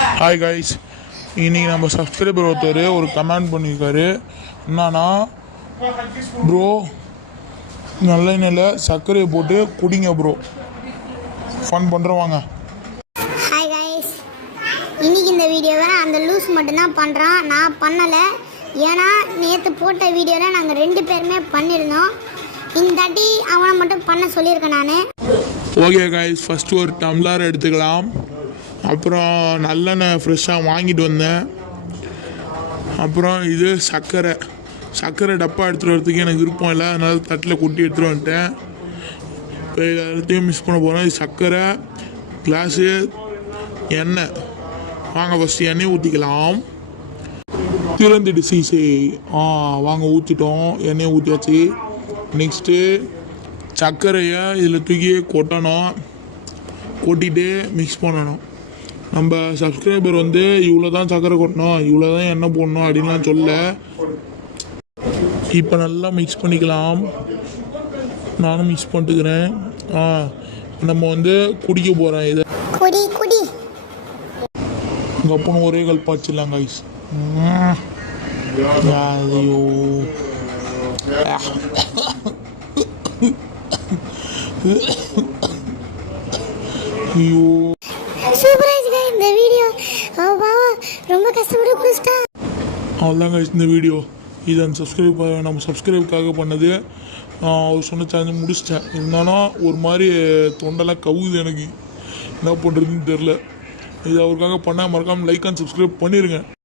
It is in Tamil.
ஹாய் கைஸ், இன்றைக்கி நம்ம சப்ஸ்கிரைபர் ஒருத்தர் ஒரு கமெண்ட் பண்ணியிருக்காரு. என்னன்னா, ப்ரோ நல்லெண்ணெயில் சர்க்கரையை போட்டு குடிங்க ப்ரோ, ஃபன் பண்ணுறவாங்க. ஹாய் கைஸ், இன்றைக்கி இந்த வீடியோவை அந்த லூஸ் மட்டும்தான் பண்ணுறான், நான் பண்ணலை. ஏன்னா நேற்று போட்ட வீடியோவில் நாங்கள் 2 பேருமே பண்ணியிருந்தோம். இந்த தாட்டி அவனை மட்டும் பண்ண சொல்லியிருக்கேன் நான். ஓகே கைஸ், ஃபஸ்ட்டு ஒரு டம்ளர் எடுத்துக்கலாம். அப்புறம் நல்லெண்ணெய் ஃப்ரெஷ்ஷாக வாங்கிட்டு வந்தேன். அப்புறம் இது சர்க்கரை டப்பா எடுத்துகிட்டு வரதுக்கு எனக்கு விருப்பம் இல்லை, அதனால தட்டில் கொட்டி எடுத்துகிட்டு வந்துட்டேன். இப்போ எல்லாத்தையும் மிக்ஸ் பண்ண போகிறோம். இது சர்க்கரை, கிளாஸு, எண்ணெய். வாங்க ஃபஸ்ட்டு எண்ணெய் ஊற்றிக்கலாம். திறந்துட்டு சீசே வாங்க ஊற்றிட்டோம், எண்ணெயை ஊற்றியாச்சு. நெக்ஸ்ட்டு சர்க்கரையை இதில் தூக்கி கொட்டணும், கொட்டிட்டு மிக்ஸ் பண்ணணும். நம்ம சப்ஸ்கிரைபர் இவ்வளோ தான் சர்க்கரை கொட்டணும், இவ்வளோ தான் எண்ணெய் போடணும் அப்படின்லாம் சொல்ல. இப்போ நல்லா மிக்ஸ் பண்ணிக்கலாம். நானும் மிக்ஸ் பண்ணிட்டுக்கிறேன். நம்ம குடிக்க போகிறேன். இதை உங்கள் அப்பனும் ஒரே கல்பாச்சிடலாம் கைஸ். ஐயோ ஐயோ, இந்த வீடியோ ரொம்ப கஷ்டப்பட்டு குடிச்சிட்டா. அவ்வளோதாங்க இந்த வீடியோ. இது அந்த நம்ம சப்ஸ்கிரைபுக்காக பண்ணது. அவர் சொன்ன சேனல் முடிச்சிட்டேன். இருந்தாலும் ஒரு மாதிரி தொண்டெல்லாம் கவுது, எனக்கு என்ன பண்ணுறதுன்னு தெரில. இது அவருக்காக பண்ண மறக்காமல் லைக் அண்ட் சப்ஸ்கிரைப் பண்ணிடுங்க.